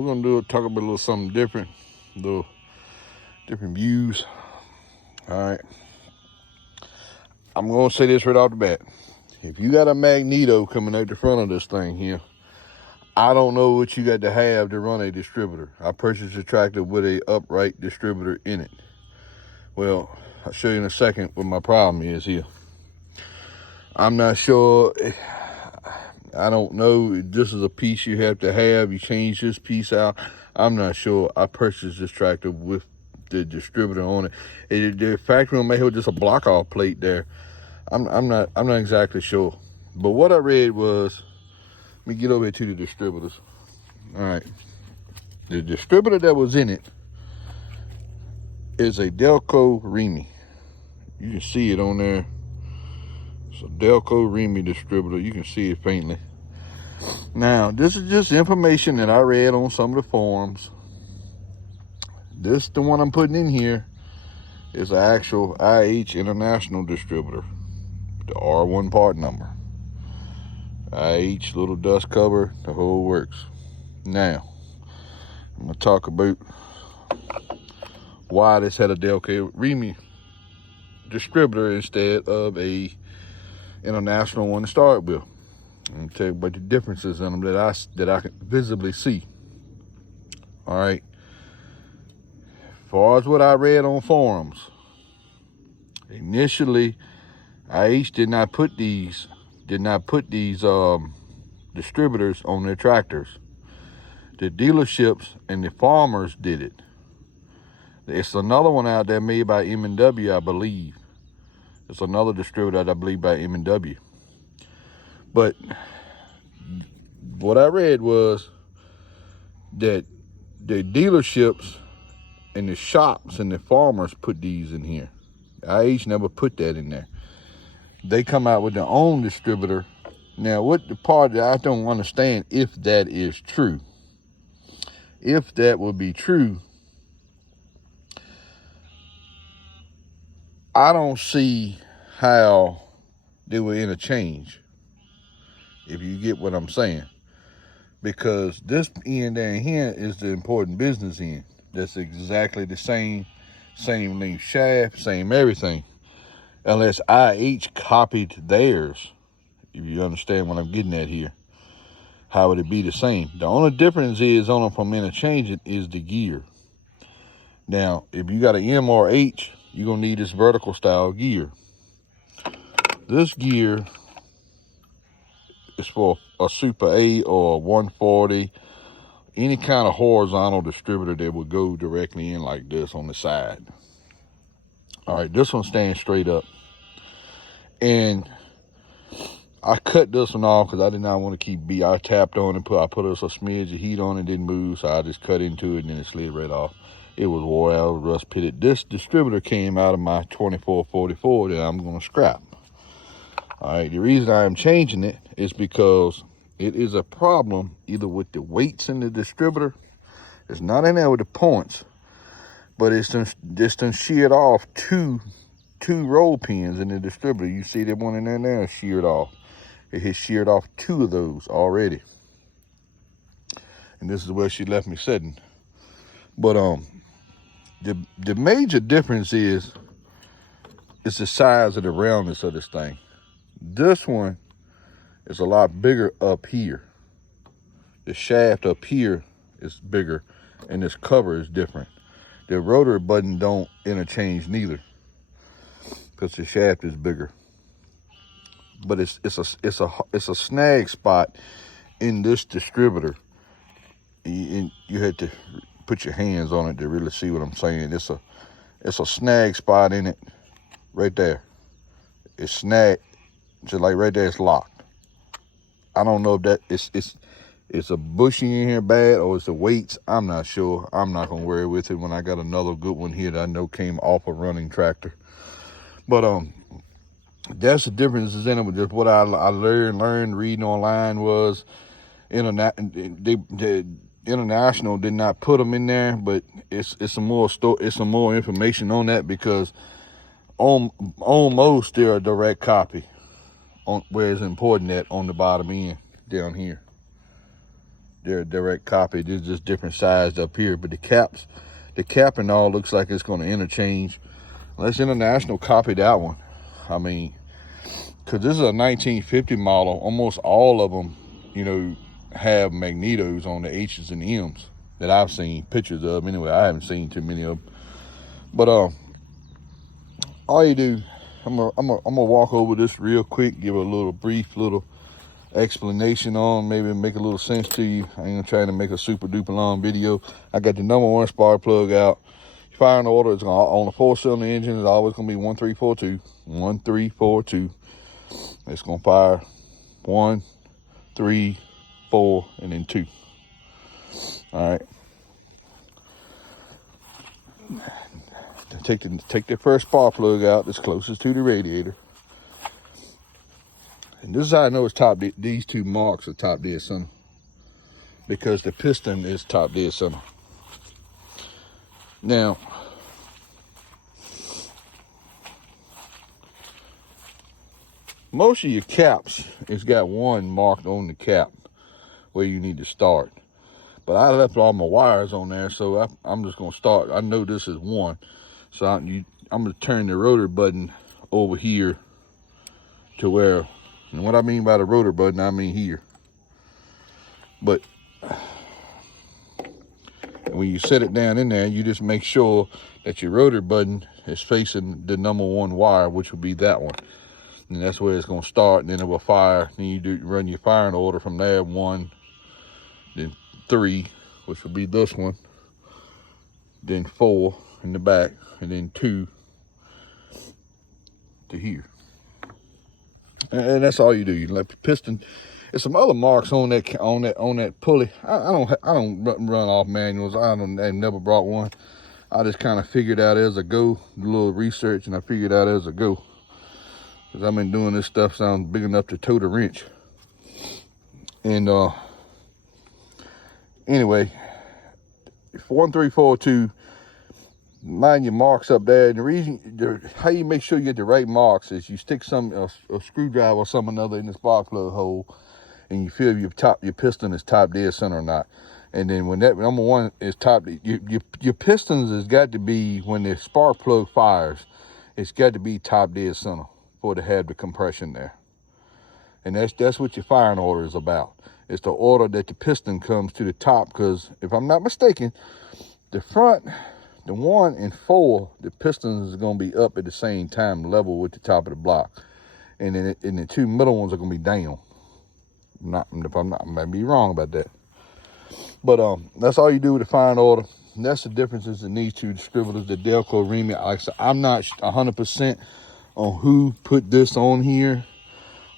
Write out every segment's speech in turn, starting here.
we're gonna talk about a little something different, little different views. All right. I'm gonna say this right off the bat. If you got a magneto coming out the front of this thing here, I don't know what you got to have to run a distributor. I purchased a tractor with a upright distributor in it. Well, I'll show you in a second what my problem is here. I'm not sure. I don't know. This is a piece you have to have. You change this piece out. I'm not sure. I purchased this tractor with the distributor on it. The factory will make it with just a block off plate there. I'm not exactly sure. But what I read was, let me get over here to the distributors. All right. The distributor that was in it is a Delco Remy. You can see it on there. It's a Delco Remy distributor. You can see it faintly. Now, this is just information that I read on some of the forums. The one I'm putting in here is an actual IH International distributor. The R1 part number. IH, little dust cover, the whole works. Now, I'm going to talk about why this had a Delco Remy distributor instead of a international one to start with. I'm going to tell you about the differences in them that I can visibly see. All right. As far as what I read on forums, initially, IH did not put these distributors on their tractors. The dealerships and the farmers did it. It's another one out there made by M&W, I believe. It's another distributor, I believe, by M&W. But what I read was that the dealerships and the shops and the farmers put these in here. IH never put that in there. They come out with their own distributor. Now, what the part that I don't understand, if that is true, if that would be true, I don't see how they would interchange, if you get what I'm saying. Because this end down here is the important business end. That's exactly the same length shaft, same everything. Unless IH copied theirs, if you understand what I'm getting at here. How would it be the same? The only difference is on them from interchanging is the gear. Now, if you got an M or H, you're going to need this vertical style gear. This gear is for a Super 8 or a 140, any kind of horizontal distributor that would go directly in like this on the side. All right, this one stands straight up. And I cut this one off because I did not want to keep I tapped on it, I put a smidge of heat on it, didn't move, so I just cut into it and then it slid right off. It was wore out, rust pitted. This distributor came out of my 2444 that I'm going to scrap. All right, the reason I am changing it is because it is a problem either with the weights in the distributor. It's not in there with the points, but it's done sheared off two roll pins in the distributor. You see that one in there now sheared off. It has sheared off two of those already. And this is where she left me sitting. But the major difference is the size of the roundness of this thing. This one is a lot bigger up here. The shaft up here is bigger, and this cover is different. The rotary button don't interchange neither, because the shaft is bigger. But it's a snag spot in this distributor. You had to put your hands on it to really see what I'm saying. It's a snag spot in it, right there. It's snagged, just like right there. It's locked. I don't know if that it's a bushing in here bad or it's the weights. I'm not sure. I'm not gonna worry with it when I got another good one here that I know came off a running tractor. But that's the difference in it. Just what I learned reading online was the International did not put them in there, but it's some more information on that, because almost they're a direct copy on where it's important at on the bottom end down here. they're a direct copy. They're just different sized up here, but the cap and all looks like it's going to interchange. Let's International copy that one. I mean, because this is a 1950 model, almost all of them, you know, have magnetos on the H's and M's that I've seen pictures of. Anyway, I haven't seen too many of them. But all you do, I'm gonna walk over this real quick, give a brief little explanation on, maybe make a little sense to you. I ain't gonna try to make a super duper long video. I got the #1 spark plug out. Firing order is on a 4-cylinder engine is always gonna be 1342. 1342. It's gonna fire 1, 3, 4, and then 2. All right. Take the first spark plug out that's closest to the radiator. And this is how I know it's top dead. These two marks are top dead center, because the piston is top dead center. Now, most of your caps, it's got one marked on the cap where you need to start. But I left all my wires on there, so I'm just going to start. I know this is 1. So I'm going to turn the rotor button over here to where, and what I mean by the rotor button, I mean here. But when you set it down in there, you just make sure that your rotor button is facing the #1 wire, which will be that one. And that's where it's going to start, and then it will fire. Then you run your firing order from there, 1, then 3, which will be this one, then 4 in the back, and then 2 to here. And that's all you do. You let the piston. There's some other marks on that pulley. I don't run off manuals. I never brought one. I just kind of figured out as I go, do a little research, and I figured out as I go. Because I've been doing this stuff sounds big enough to tote a wrench. And anyway, 1342. Mind your marks up there. And the reason, how you make sure you get the right marks is you stick a screwdriver or some another in the spark plug hole, and you feel your piston is top dead center or not. And then when that #1 is top, your pistons has got to be, when the spark plug fires, it's got to be top dead center for it to have the compression there. And that's what your firing order is about. It's the order that the piston comes to the top, because if I'm not mistaken, the front, the 1 and 4, the pistons is going to be up at the same time, level with the top of the block. And then the 2 middle ones are going to be down. I might be wrong about that. But that's all you do with the firing order. And that's the differences in these two distributors, the Delco Remy. Like I said, I'm not 100% on who put this on here,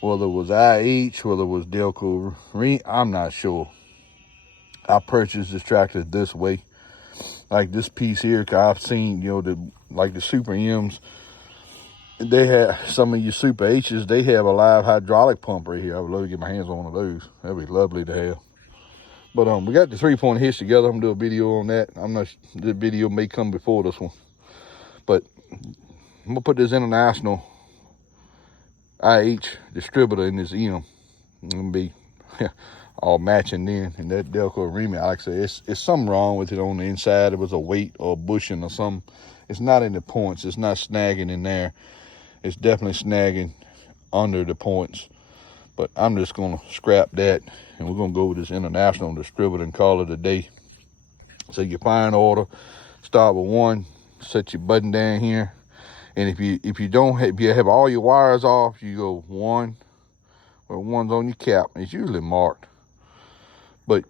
whether it was IH, whether it was Delco Remy, I'm not sure. I purchased this tractor this way. Like this piece here, cause I've seen, the Super M's, they have some of your Super H's, they have a live hydraulic pump right here. I would love to get my hands on one of those. That'd be lovely to have. But we got the 3-point hitch together. I'm gonna do a video on that. The video may come before this one. But I'm gonna put this International IH distributor in this M. It's gonna be all matching then. And that Delco Remy, like I said, it's something wrong with it on the inside. It was a weight or a bushing or something. It's not in the points. It's not snagging in there. It's definitely snagging under the points. But I'm just gonna scrap that, and we're gonna go with this International distributor and call it a day. So your firing order, start with 1, set your button down here. And if you have all your wires off, you go 1, where 1's on your cap. It's usually marked. But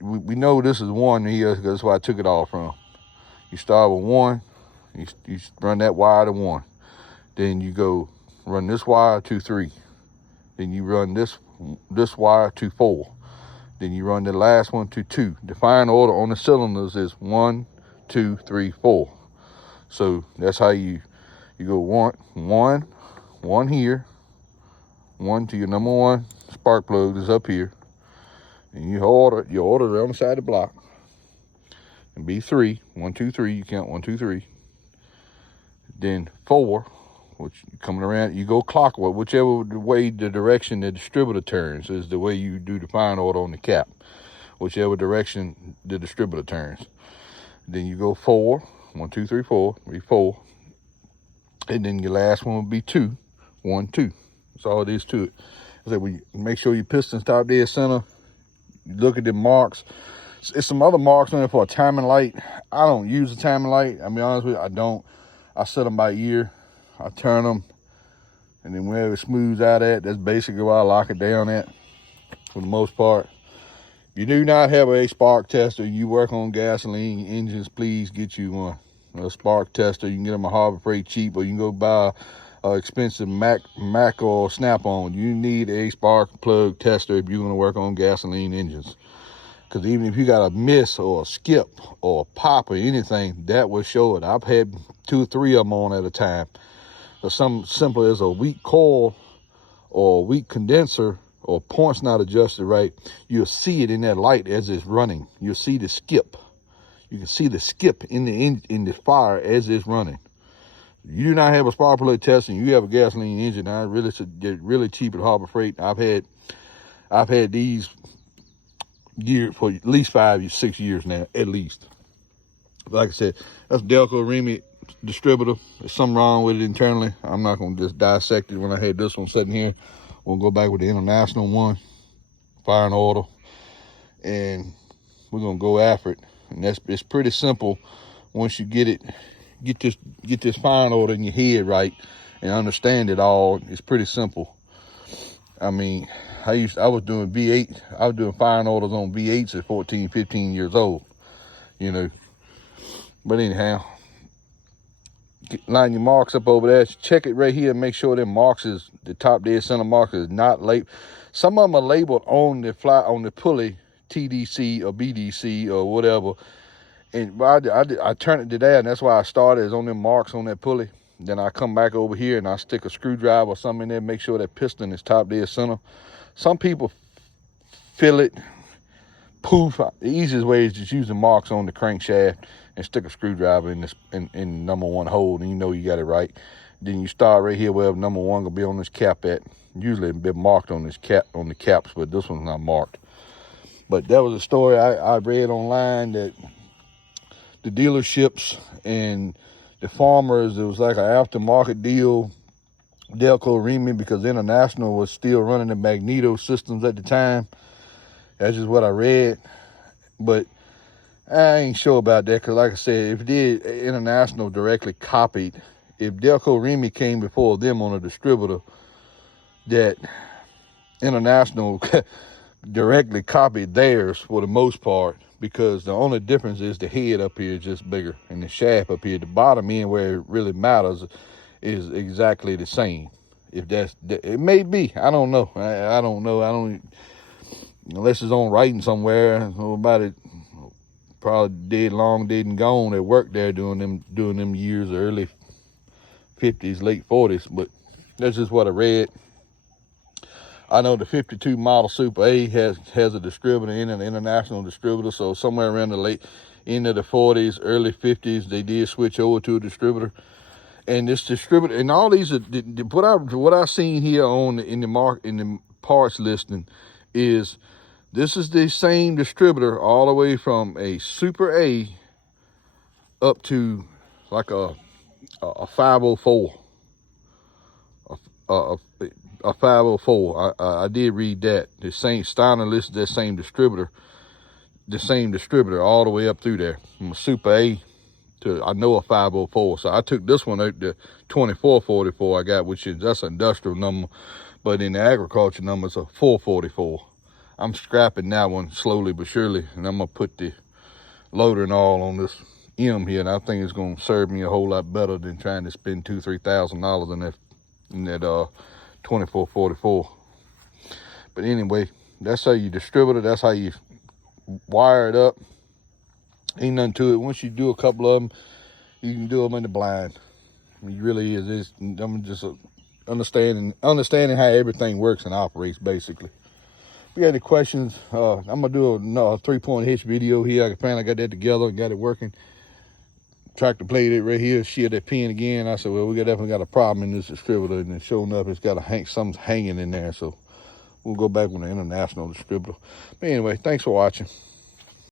we know this is 1 here, because that's where I took it all from. You start with 1, you run that wire to 1. Then you go run this wire to 3. Then you run this wire to 4. Then you run the last one to 2. The firing order on the cylinders is 1, 2, 3, 4. So that's how you go 1 here, 1 to your #1 spark plug is up here. And you order it on the side of the block. And be 3, 1, 2, 3, you count 1, 2, 3. Then 4, which coming around, you go clockwise, whichever way the direction the distributor turns is the way you do the firing order on the cap. whichever direction the distributor turns. Then you go 4, 1, 2, 3, 4, be 4. And then your last one will be 2, 1, 2. That's all it is to it. So we make sure your pistons top dead center. You look at the marks. It's some other marks on there for a timing light. I don't use a timing light. I'll be honest with you, I don't. I set them by ear. I turn them, and then wherever it smooths out at, that's basically where I lock it down at, for the most part. If you do not have a spark tester and you work on gasoline engines, please get you one. A spark tester. You can get them a Harbor Freight cheap, or you can go buy an expensive Mac or Snap-on. You need a spark plug tester if you're going to work on gasoline engines. Because even if you got a miss or a skip or a pop or anything, that will show it. I've had 2 or 3 of them on at a time. So something simple as a weak coil or a weak condenser or points not adjusted right, you'll see it in that light as it's running. You'll see the skip. You can see the skip in the fire as it's running. You do not have a spark plug tester and you have a gasoline engine, I really should get really cheap at Harbor Freight. I've had these gear for at least 5 or 6 years now, at least. Like I said, that's Delco Remy distributor. There's something wrong with it internally. I'm not gonna just dissect it when I had this one sitting here. We'll go back with the international one, fire and order, and we're gonna go after it. And it's pretty simple once you get this fire and order in your head right and understand it all. It's pretty simple. I mean, I was doing V8. I was doing fire and orders on V8s at 14, 15 years old, you know. But anyhow, line your marks up over there. Check it right here and make sure them marks is, the top dead center mark is not labeled. Some of them are labeled on the pulley, TDC or BDC or whatever. And I turned it today, and that's why I started is on them marks on that pulley. Then I come back over here and I stick a screwdriver or something in there, make sure that piston is top dead center. Some people feel it, poof. The easiest way is just use the marks on the crankshaft and stick a screwdriver in number 1 hole, and you know you got it right. Then you start right here where number 1 gonna be on this cap at. Usually it's been marked on this cap, on the caps, but this one's not marked. But that was a story I read online that the dealerships and the farmers, it was like an aftermarket deal, Delco Remy, because International was still running the magneto systems at the time. That's just what I read. But I ain't sure about that, because like I said, if International directly copied, if Delco Remy came before them on a distributor, that International directly copied theirs for the most part, because the only difference is the head up here is just bigger, and the shaft up here, the bottom end where it really matters, is exactly the same. If it may be, I don't know. I don't know. Unless it's on writing somewhere. Nobody probably dead and gone that worked there during them years, early 50s, late 40s. But that's just what I read. I know the 52 model Super A has a distributor in an International distributor. So somewhere around the late end of the 40s, early 50s, they did switch over to a distributor. And this distributor, and all these are what I've seen here in the parts listing is this is the same distributor all the way from a Super A up to like a 504. A 504. I did read that. The same Steiner listed that same distributor all the way up through there, from a Super A to I know a 504. So I took this one out, the 2444 I got, that's an industrial number, but in the agriculture number it's a 444. I'm scrapping that one slowly but surely, and I'm gonna put the loader and all on this M here, and I think it's gonna serve me a whole lot better than trying to spend $2,000-$3,000 in that 2444. But anyway, that's how you distribute it. That's how you wire it up. Ain't nothing to it. Once you do a couple of them, you can do them in the blind. I mean, it really is. I'm just understanding how everything works and operates, basically. If you got any questions, I'm gonna do a 3-point hitch video here. I finally got that together and got it working. Tractor played it right here, sheared that pin again. I said, well, we definitely got a problem in this distributor, and then sure enough, it's got something's hanging in there. So We'll go back with the international distributor. But anyway, thanks for watching.